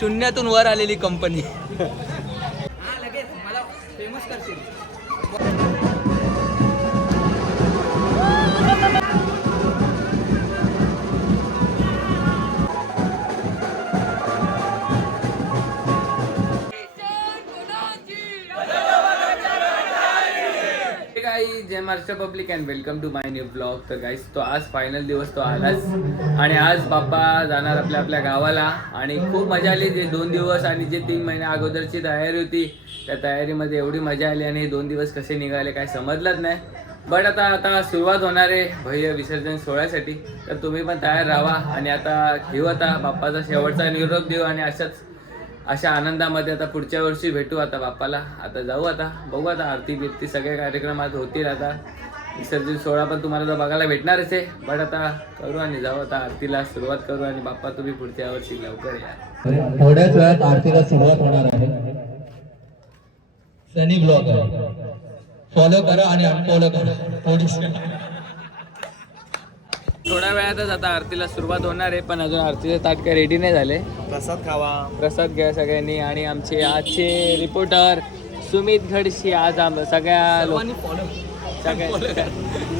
शून्यातून वर आलेली कंपनी. लगेच मला फेमस करशील. जय Maharashtra public and welcome to my new blog. तर गाईस तो आज फायनल दिवस तो आलाच आणि आज बाप्पा जाणार आपल्या गावाला आणि खूप मजा आली. जे 2 दिवस आणि जे 3 महिन्या अगोदरची तयारी होती त्या तयारीमध्ये एवढी मजा आली आणि हे 2 दिवस कसे निघाले काय समजलंच नाही. बट आता सुरुवात होणार आहे भव्य विसर्जन सोहळ्यासाठी. तर तुम्ही पण तयार राहा आणि आता घेऊ आता बाप्पाचा शेवटचा निरोप देऊ आणि अशा आनंदामध्ये आता पुढच्या वर्षी भेटू आता बाप्पाला. आता जाऊ आता बघू आता आरती बिरती सगळे कार्यक्रम आज होतील. आता विसर्जन सोहळा पण तुम्हाला तर बघायला भेटणारच आहे. बट आता करू आणि जाऊ आता आरतीला सुरुवात करू आणि बाप्पा तुम्ही पुढच्या वर्षी लवकर या. थोड्याच वेळात आरतीला सुरुवात होणार आहे. सनी ब्लॉग आहे, फॉलो करा आणि अनफॉलो करा. थोड्या वेळातच आता आरतीला सुरुवात होणार आहे पण अजून आरतीचे ताट काही रेडी नाही झाले. प्रसाद खावा, प्रसाद घ्या सगळ्यांनी. आणि आमचे आजचे रिपोर्टर सुमित घडशी आज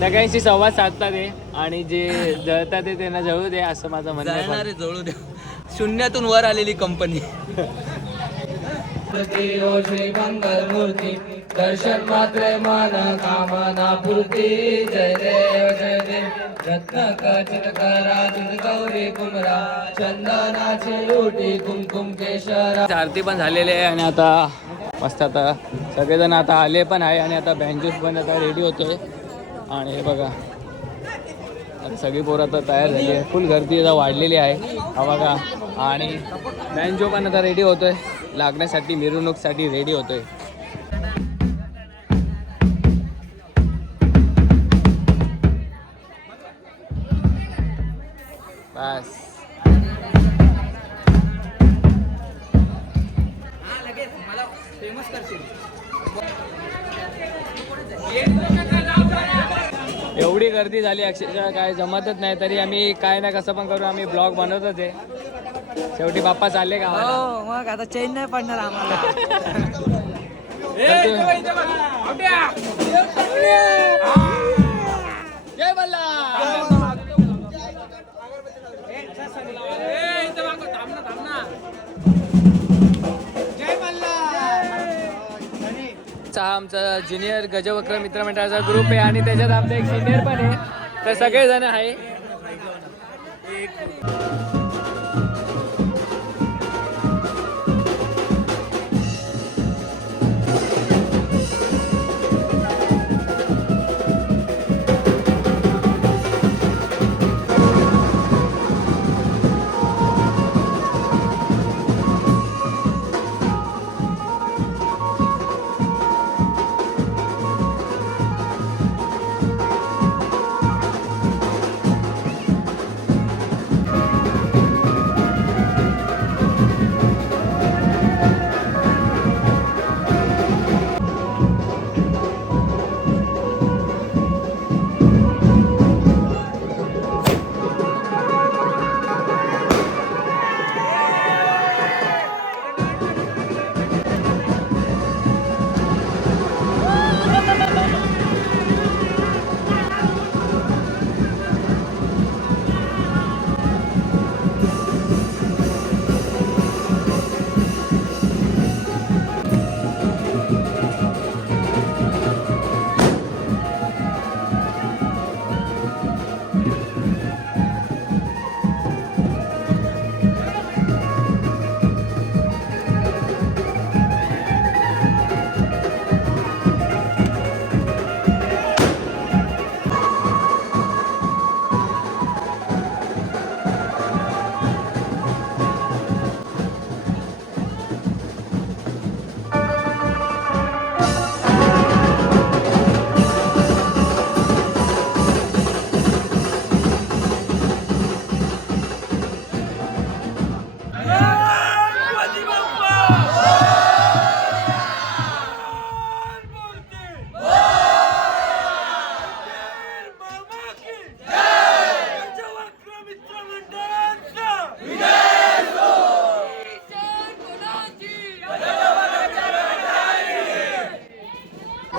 सगळ्यांशी संवाद साधतात आहे आणि जे जळतात ते त्यांना जळू दे असं माझं म्हणणं आहे. जळू द्या. शून्यातून वर आलेली कंपनी. श्री मंगल मूर्ती दर्शन मात्र मन कामना पूर्ती. जय देव जय देव रत्न खचित करा गौरी कुमरा चंदनाची लुटी कुमकुम केशरा. आरती पण झालेली आहे आणि आता मस्त आता सगळेजण आता आले पण आहे आणि आता बँजूस पण आता रेडी होतोय. आणि हे बघा आता सगळी पोरं आता तयार झाली आहे. फुल गर्दी आता वाढलेली आहे हा बघा. आणि बँजो पण आता रेडी होतोय लागण्यासाठी, मिरवणूकसाठी रेडी होतोय. बस लगेच मला फेमस करशील. एवढी गर्दी झाली अक्षरशः काय जमतच नाही. तरी आम्ही काय ना कसं पण करू आम्ही ब्लॉग बनवतच आहे. शेवटी बाप्पा चालले का? हो मग आता चेंज नाही पडणार आम्हाला. जय मल्ला. हा आमचा ज्युनियर गजवक्र मित्रमंडळाचा ग्रुप आहे आणि त्याच्यात आमचा एक सिनियर पण आहे. तर सगळेजण आहे.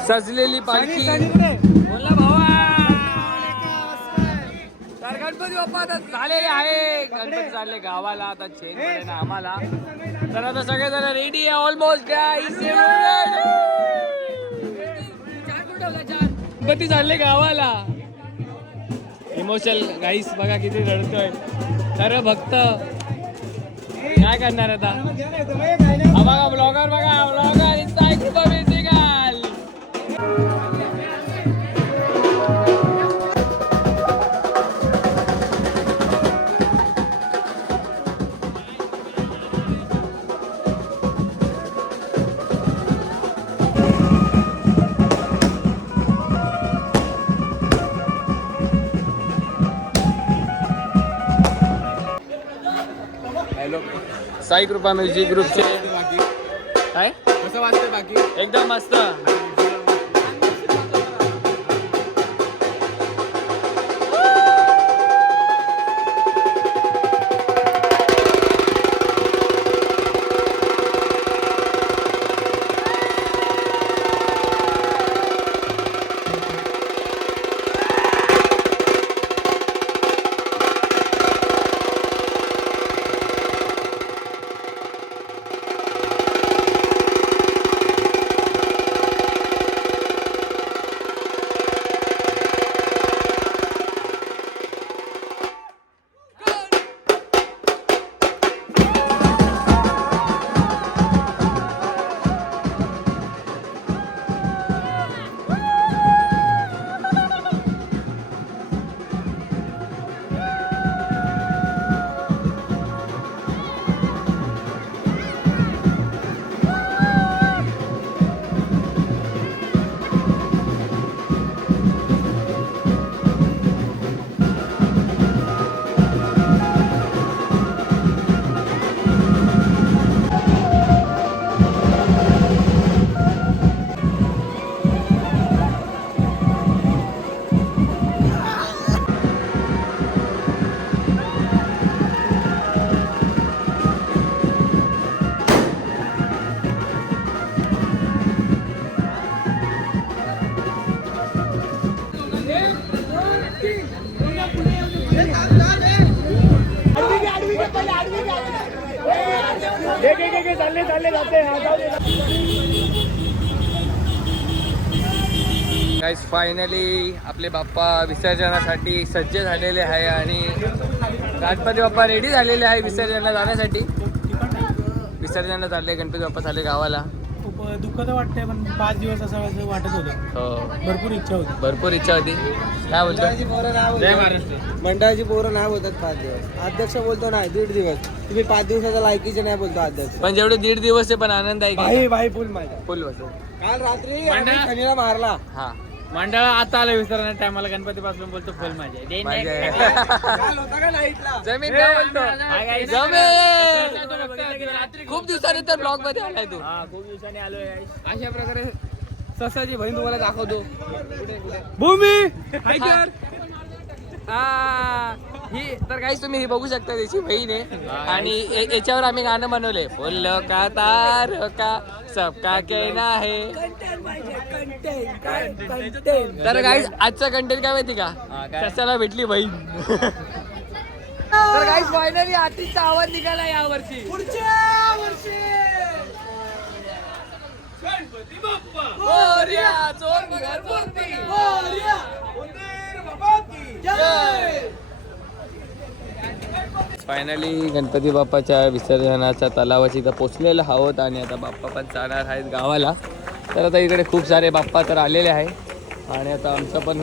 सजलेली पालखी बोला भावा. तर गणपती बाप्पा आता झालेले आहे. गणपती चालले गावाला आता चेंज ना आम्हाला. तर आता सगळेजण रेडी आहे ऑलमोस्ट. गणपती चालले गावाला. इमोशनल गाईस बघा किती रडतोय. खरं भक्त काय करणार आता. बघा ब्लॉगर बघा ब्लॉगर इन्स्टा कृपा म्युझिकल. हॅलो साई कृपा म्युझिक ग्रुपचे काय कसं वाटतंय बाकी? एकदम मस्त. गाईस फायनली आपले बाप्पा विसर्जनासाठी सज्ज झालेले आहे आणि गणपती बाप्पा रेडी झालेले आहे विसर्जनाला जाण्यासाठी. विसर्जनाला चालले गणपती बाप्पा चालले गावाला. खूप दुःख तर वाटतंय पण 5 दिवस असं वाटत होतं. हो भरपूर इच्छा होती. भरपूर इच्छा होती. काय बोलतो जय महाराष्ट्र. मंडळाची पोरं नाही बोलतात 5 दिवस. अध्यक्ष बोलतो नाही 1.5 दिवस. तुम्ही 5 दिवसाच्या लायकीचे नाही बोलतो अध्यक्ष. पण जेवढे 1.5 दिवस आहे पण आनंद आहे की भाई फुल माझा. फुल बसो. काल रात्री आम्ही शनीला मारला. हा मंडळ आता आलं विसरणार टायमाला गणपती पासून बोलतो फुल माझ्या काल होता का नाईटला? जमीन काय बोलतो जमीन खूप दिवसानंतर ब्लॉग मध्ये आलाय तू. खूप दिवसांनी आलोय. अशा प्रकारे ससाची बहीण तुम्हाला दाखवतो. भूमी ही तर काहीच तुम्ही ही बघू शकता त्याची बहीण आहे आणि याच्यावर आम्ही गाणं बनवलंय. फुल का तार का सबका कहना है. तर गाईज आजचा कंटेंट काय माहिती का कशाला भेटली बहीण. तर गाईज फायनली आतिशचा आवाज निघाला या वर्षी. फायनली गणपती बाप्पाच्या विसर्जनाच्या तलावाची इथं पोचलेलं आहोत आणि आता बाप्पा पण जाणार आहेत गावाला. तर आता इकडे खूप सारे बाप्पा तर आलेले आहे आणि आता आमचं पण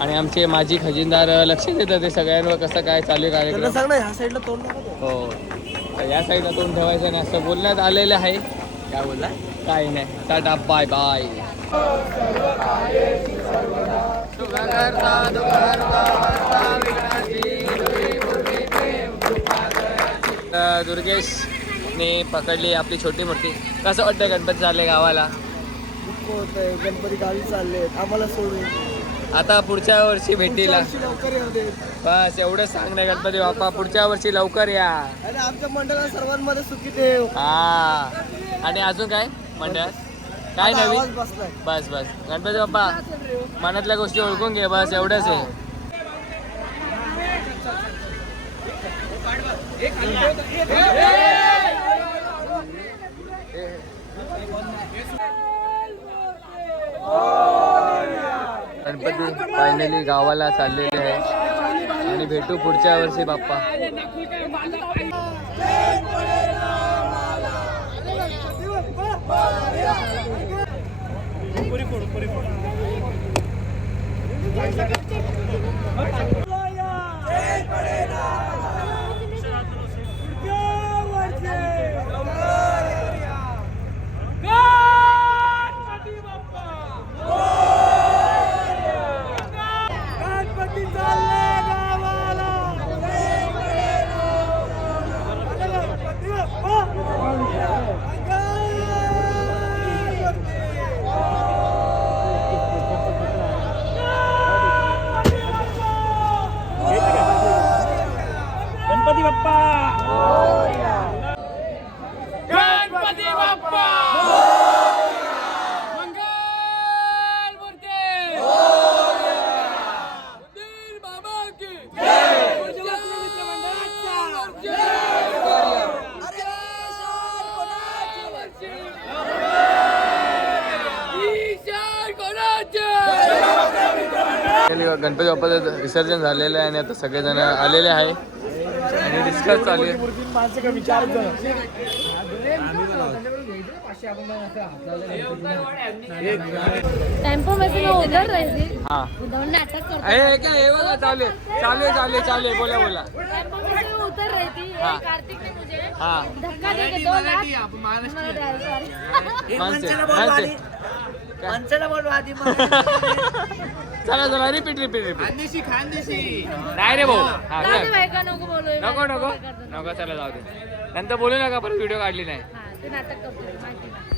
आणि आमचे माजी खजिनदार लक्ष देतात ते सगळ्यांवर कसं काय चालू आहे कार्यक्रम. सांग ना ह्या साईडला तोंड नको. हो तर या साईडला तोंड ठेवायचं नाही असं बोलण्यात आलेलं आहे. काय बोलला काही नाही. Tata bye bye. दुर्गेशने पकडली आपली छोटी मोठी. कसं वाटतं गणपती चालले गावाला. दुःख होतंय. गणपती गावी चालले आम्हाला सोडून. आता पुढच्या वर्षी भेटीला लवकर येऊ दे. बस एवढं सांग ना गणपती बाप्पा पुढच्या वर्षी लवकर या. आणि आमच्या मंडळाला सर्वांमध्ये सुखी ठेव. हा आणि अजून काय मंडळात काय माझा नवीन आवाज बसलाय. बस बस गणपती बाप्पा मनातल्या गोष्टी ओळखून घे बस एवढंच आहे. गणपती फायनली गावाला चाललेले आहे आणि भेटू पुढच्या वर्षी बाप्पा. गणपती बाप्पा गणपती बाप्पा मंगल मूर्ती मंदिर बाबा की गणपती बाप्पाचं विसर्जन झालेलं आहे आणि आता सगळेजण आलेले आहे आणि डिस्कस चालू आहे. टेम्पो में से मैं उधर रही थी हाँ उधर नाटक करते हे काय हे बघा चालू आहे चालू आहे चालू आहे चालू आहे बोला बोला. टेम्पो में से मैं उतर रही थी हाँ। कार्तिक ने मुझे हाँ धक्का दे के 2 लाख सॉरी मानसे चला चला रिपीट नाही रे भाऊ हा जाऊ दे चल. बाई का नको बोलू नको नको नको चला जाऊ दे नंतर बोलू नका परत व्हिडिओ काढली नाही. हा ते नाटक करतो माहिती नाही.